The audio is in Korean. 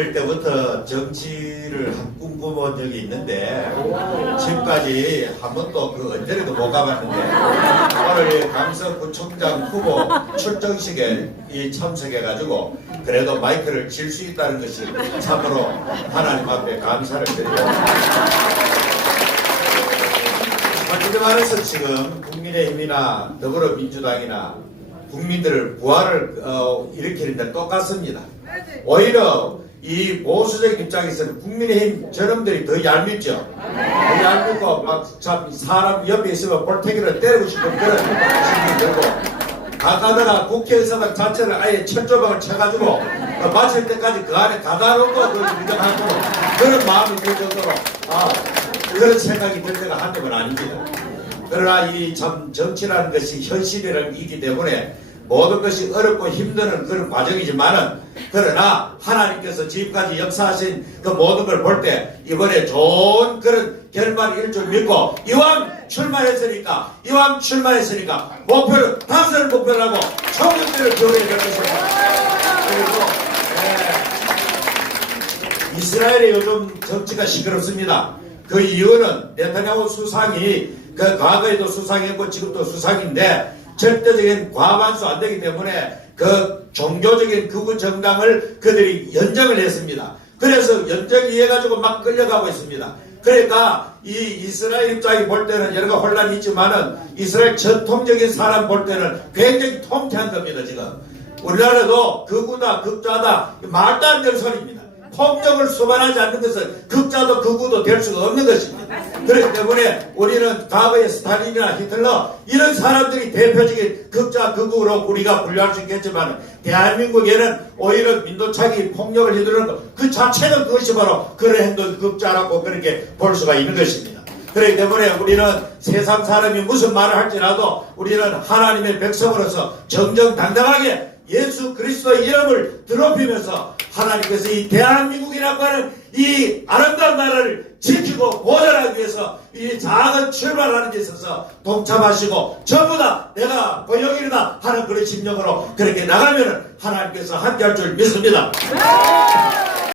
어릴 때부터 정치를 한 꿈꿔본 적이 있는데 지금까지 한 번도 그 언제라도 못 가봤는데 오늘 이 강서구청장 후보 출정식에 이 참석해가지고 그래도 마이크를 질 수 있다는 것이 참으로 하나님 앞에 감사를. 솔직히 말해서 지금 국민의힘이나 더불어민주당이나 국민들을 부활을 어, 일으키는데 똑같습니다. 오히려 이 보수적 입장에서는 국민의힘 저놈들이 더 얄밉죠. 더 얄밉고 막참 사람 옆에 있으면 볼태기를 때리고 싶은 그런 심이 들고 가가다가 국회의사당 자체를 아예 철조망을 쳐가지고 어, 마칠 때까지 그 안에 가다놓고 그걸 인정하고 그런 마음이 들 정도로 아, 그런 생각이 들 때가 한두 번 아닙니다. 그러나 이 참 정치라는 것이 현실이라는 게 있기 때문에 모든 것이 어렵고 힘드는 그런 과정이지만은 그러나 하나님께서 지금까지 역사하신 그 모든 걸 볼 때 이번에 좋은 그런 결말일 줄 믿고 이왕 출마했으니까 이왕 출마했으니까 목표를 당선을 목표로 하고 총력들을 기울여야 될 것입니다. 그리고 예, 이스라엘의 요즘 정치가 시끄럽습니다. 그 이유는 네타냐후 수상이 그 과거에도 수상했고 지금도 수상인데 절대적인 과반수 안 되기 때문에 그 종교적인 극우 정당을 그들이 연정을 했습니다. 그래서 연정이 해가지고 막 끌려가고 있습니다. 그러니까 이 이스라엘 입장이 볼 때는 여러 가지 혼란이 있지만은 이스라엘 전통적인 사람 볼 때는 굉장히 통쾌한 겁니다 지금. 우리나라도 극우다 극좌다 말도 안 되는 소리입니다. 폭력을 수반하지 않는 것은 극자도 극우도 될 수가 없는 것입니다. 그렇기 때문에 우리는 과거의 스탈린이나 히틀러 이런 사람들이 대표적인 극자 극우로 우리가 분류할 수 있겠지만 대한민국에는 오히려 민도차기 폭력을 휘두르는 것 그 자체는 그것이 바로 그런 행동 극자라고 그렇게 볼 수가 있는 것입니다. 그렇기 때문에 우리는 세상 사람이 무슨 말을 할지라도 우리는 하나님의 백성으로서 정정당당하게 예수 그리스도의 이름을 드높이면서 하나님께서 이 대한민국이라고 하는 이 아름다운 나라를 지키고 보존하기 위해서 이 작은 출발하는 데 있어서 동참하시고 전부 다 내가 고용이다 하는 그런 심령으로 그렇게 나가면은 하나님께서 함께 할 줄 믿습니다.